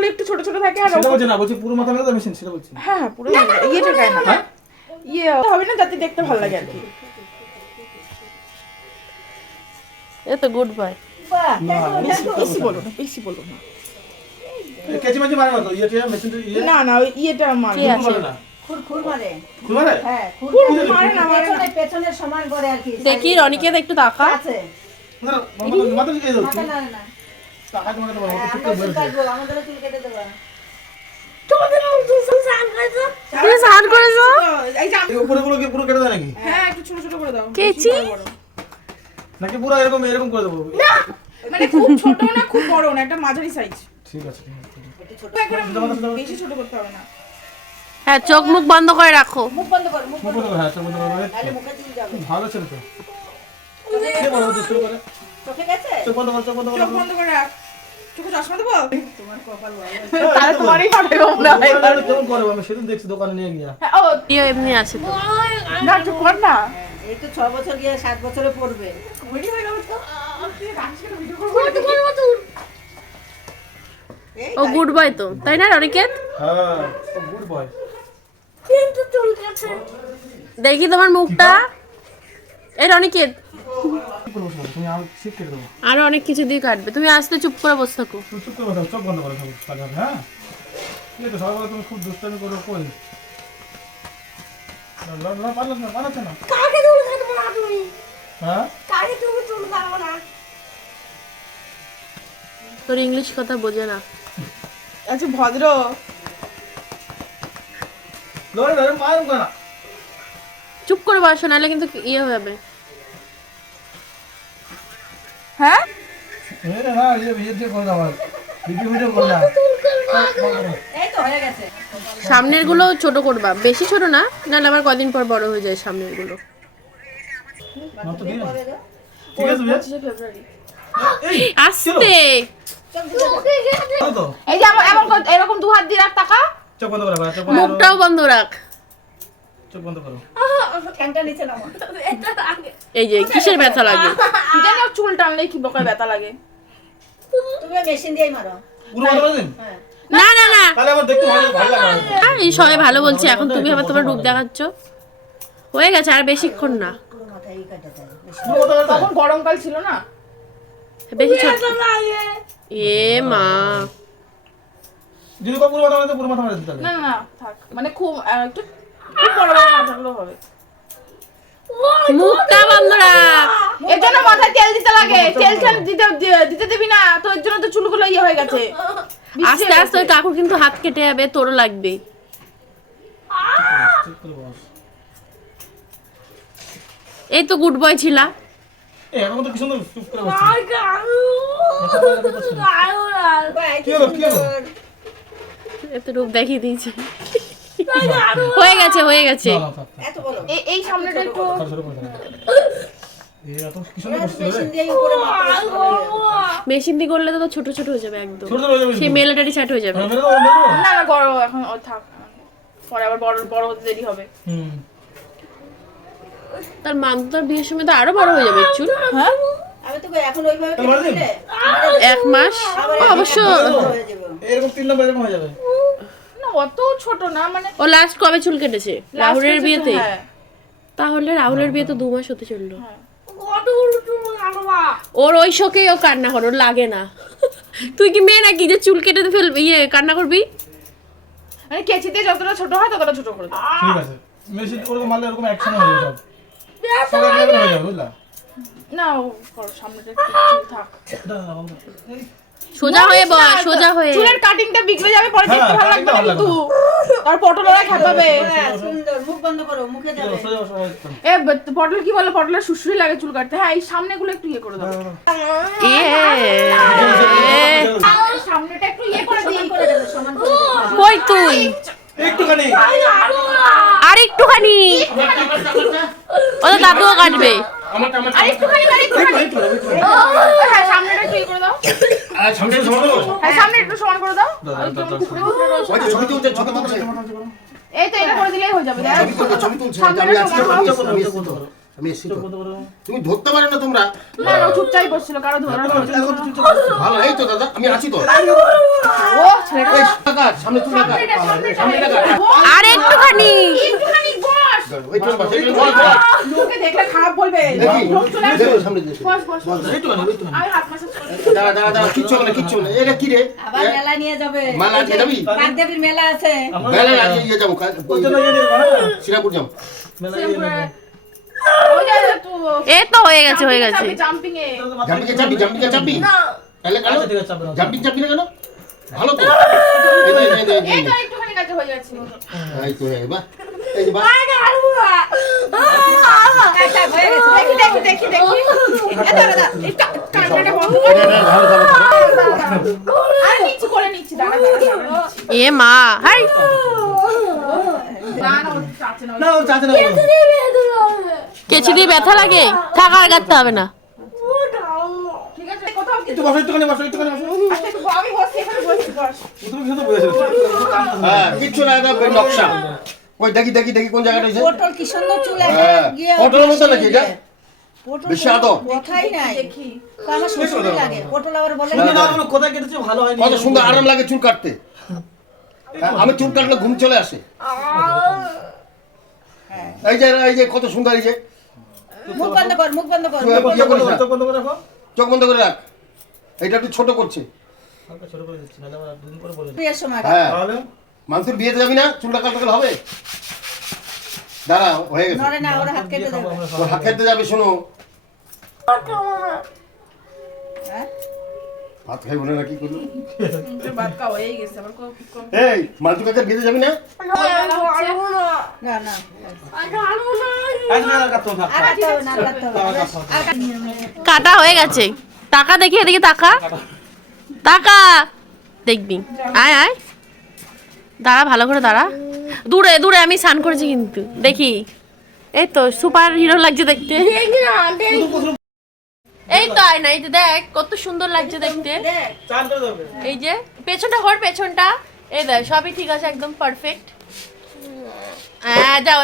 গুলো একটু ছোট ছোট থাকে আর সেটা বলছি না বলছি পুরো মাথা মেরে মেশিন সেটা বলছি হ্যাঁ হ্যাঁ পুরো ইয়েটা গায়ে না হ্যাঁ? ইয়ে হবে না যাতে দেখতে ভালো লাগে আর কি এ তো গুড বাই বেশি বলো না বেশি বলো না মারে তো ইয়ে মেশিন ইয়ে ইয়েটা মার হ্যাঁ দেখি রনিকেত একটু তাকা নাকি হ্যাঁ একটু ছোট ছোট করে দাও কেচি? বেশি বড় বড়। নাকি পুরো এরকম এরকম করে দেবো মানে খুব ছোট না খুব বড় না একটা মাঝারি সাইজ ঠিক আছে ঠিক আছে ঠিক আছে। বেশি ছোট করতে হবে না হ্যাঁ চোখ মুখ বন্ধ করে রাখো মুখ বন্ধ কর মুখ মুখ বন্ধ করো, হ্যাঁ চোখ বন্ধ করো, ভালো ছেলে তো কে বলো তো শুরু করে চোখে গেছে? চোখ বন্ধ করো চোখ বন্ধ করো। চোখ বন্ধ করে রাখ। চোখে চশমা দেবো? তোমার কপাল ভালো তাহলে তোমারই পাঠাবো মনে হয়। কেমন করব আমি সেদিন দেখছি দোকানে নিয়ে গিয়া। হ্যাঁ, ও এমনি আছে তো। না চুপ কর না। এই তো ছ বছর গিয়ে সাত বছরে পড়বে। কমেডি হয়ে গেল তো। তুই ও গুড বয় তো না রনিকেত? হ্যাঁ গুড বয় দেখি তোমার মুখটা। এই রনিকেত। আরও অনেক কিছু দিয়ে কাটবে। তুমি আসতে চুপ করে বসে থাকো। চুপ করে বসো, চোখ বন্ধ করো হবে হ্যাঁ? ঠিক আছে সকালবেলা তুমি খুব দুষ্টামি করো কই? তোর ইংলিশ কথা বোঝে না। আচ্ছা ভদ্র। চুপ করে বসো নাহলে কিন্তু ইয়ে হয়ে গেছে। সামনেরগুলো ছোট করবা। বেশি ছোট না নাহলে আবার কদিন পর বড় হয়ে যায় সামনেরগুলো। আস্তে এই যে এমন এরকম দু হাত দিয়ে রাখ টাকা। চোখ বন্ধ করো চোখ বন্ধ করো মুখটাও বন্ধ রাখ। চোখ বন্ধ করো। এই যে কিসের ব্যথা লাগে? জানি চুল টানলেই কি বকা ব্যথা লাগে। তুমি মেশিন দিয়েই মারো। হ্যাঁ। না না না। তাহলে আমার দেখতে ভালো ভালো লাগে এই সবাই ভালো বলছে এখন তুমি আবার তোমার রূপ দেখাচ্ছ। হয়ে গেছে আর বেশিক্ষণ না। দেয়। তখন গরমকাল ছিল না? বেশি ছোট এ মা। পুরো মাথা মারতে পুরো মাথা মারে দিতে হবে। না না না থাক। মানে খুব একটু খুব বড় বড় না থাকলেও হবে। মুখটা বন্ধ রাখ এর জন্য মাথায় তেল দিতে লাগে। তেল তেল দিতে দিতে দিবি না তো জন্য তো চুলগুলো ইয়ে হয়ে গেছে। আস্তে আস্তে ওই কাকুর কিন্তু হাত কেটে যাবে তোরও লাগবে। ঠিক করে বস এই তো গুড বয় ছিলা। এই এখন তো কি সুন্দর চুপ করে বসছি বাই, কি হলো কি হলো? এত রূপ দেখিয়ে দিয়েছে। হয়ে গেছে হয়ে গেছে। এই সামনেটা একটু মেশিন দিয়ে করলে তো ছোট ছোট হয়ে যাবে একদম। ছোট ছোট হয়ে যাবে সেই মেলাটারি চাট হয়ে যাবে। না না গরম এখন থাক। পরে আবার বড় বড় হতে দেরি হবে। হুম। তার মান তো তার বিয়ের সময় তো আরও বড় হয়ে যাবে চুল হ্যাঁ? আমি তো কই, এখন ওইভাবে তাহলে মার দিন। কেটে এক মাস? অবশ্য এরকম তিন নম্বর হয়ে যাবে। অত ছোট না মানে ও লাস্ট কবে চুল কেটেছে? রাহুলের বিয়েতে? হ্যাঁ। তাহলে রাহুলের বিয়ে তো দু মাস হতে চলল। হ্যাঁ। ওর ওই শোকেই ও কান্না করে ওর লাগে না। তুই কি মেয়ে নাকি যে চুল কেটে ফেলবি ইয়ে কান্না করবি? মানে কেচিতে যতটা ছোট হয় ততটা ছোট করে ঠিক আছে। মেশিন ওরকম মারলে এরকম অ্যাকশন হয়ে যাবে সব। সব হয়ে যাবে বুঝলা? না ও করো, সামনেটা একটু থাক। সোজা হয়ে বস সোজা হয়ে। চুলের কাটিংটা বিগড়ে যাবে পরে দেখতে হ্যাঁ, ভালো লাগবে না কিন্তু। আর পটল ওরা খেপাবে। হ্যাঁ, সুন্দর মুখ বন্ধ করো মুখে যাবে। এ পটল কি বলে? পটলের শুশুরি লাগে চুল কাটতে। হ্যাঁ এই সামনে গুলো একটু ইয়ে করে দাও। সামনেটা একটু ইয়ে করে দিই। কই তুই? একটুখানি। আর একটুখানি। ওদের দাদুও কাটবে। আর একটুখানি আর একটুখানি। হ্যাঁ সামনেটা একটু ইয়ে করে দাও। সামনে সমান করো। হ্যাঁ সামনে একটু সমান করে দাও। দাও, আর দাও, একটু দাও, কুকুরে কুকুরে রয়েছে। ওই ছবি তুলছে ছবি তুলছে। এই তো এটা করে দিলেই হয়ে যাবে ছবি তুলছে ছবি তুলছে। আমি আজকে সমান আমি আমি এসেছি তো আমি এসেছি তো। বন্ধ করো। তুমি ধরতে পারো না তোমরা। না না চুপচাপই বসছিল কারও ধরার ভালো এই তো দাদা আমি আছি তো। ও ছেলেটা সামনে সামনেটা। সামনে কাট। বস, আর একটুখানি একটুখানি বস। ওইখানে বস, এইখানে বস, বস। লোকে দেখলে খারাপ বলবে লোক চলে আসবে। সামনে দিয়ে এসে। বস, বস, বস। এইটুখানি, এইটুখানি। আমি হাত মাসাজ করছি। দাঁড়া, দাঁড়া, দাঁড়া, কিচ্ছু না, কিচ্ছু না। এটা কি রে? আবার মেলা নিয়ে যাবে মেলা যাবি? মেলা আছে আজকে ইয়ে যাব, ওই ইয়ে হ্যাঁ? যাব। ইয়ে। ওই যে তো- এ তো হয়ে গেছে হয়ে গেছে জাম্পিং জাম্পিং এ। তো চাপবি, তাহলে কেন? আচ্ছা। জাম্পিং না কেন? ভালো তো। এই তো একটুখানি কাছে হয়ে যাচ্ছে এই তো, এই বাহ। এই যে বাহ। টাক, টাক, হয়ে গেছে দেখি দেখি দেখি দেখি এ মা হাই। দিয়ে ব্যথা লাগে? থাকা আর হবে না। কিছু হ্যাঁ, কিচ্ছু না, নকশা। ওই দেখি দেখি দেখি কোন জায়গাটা পটল কি সুন্দর চুল গিয়ে পটলের মতো নাকি? এটা? বেশি আদর। কথাই নাই। দেখি। আমার শ্বশুর লাগে। পটল আবার বলে শুনে দাও, বলো, কেটেছে ভালো হয়নি। কত সুন্দর আরাম লাগে চুল কাটতে। হ্যাঁ, আমি চুল কাটলে ঘুম চলে আসে। হ্যাঁ। এই যে এই যে কত সুন্দর এই যে। মুখ বন্ধ কর মুখ বন্ধ কর। চুল বন্ধ করে করিস রাখো, বন্ধ করে রাখো। চোখ বন্ধ করে রাখ। এটা একটু ছোট করছে। ছোট করে দিচ্ছি, দুদিন পরে বলে হ্যাঁ। মানুষের বিয়েতে যাবি না? চুলটা কাটতে গেলে হবে? দাঁড়া হয়ে গেছে। ওরা হাত খেতে যাবে শোনো। হ্যাঁ? ভাত খাই বলে না কি করল হয়ে গেছে এই মালতু কাকার বিয়েতে যাবি না না। কাটা হয়ে গেছে। টাকা দেখি এদিকে টাকা। টাকা। দেখবি। আয় আয়। দাঁড়া, ভালো করে দাঁড়া। দূরে দূরে, আমি স্নান করেছি কিন্তু। দেখি। এই তো সুপার হিরো লাগছে দেখতে। এই তো আয় না এই যে দেখ, কত সুন্দর লাগছে দেখতে। এই যে, পেছনটা হর পেছনটা। এই দেখ, সবই ঠিক আছে, একদম পারফেক্ট হ্যাঁ যাও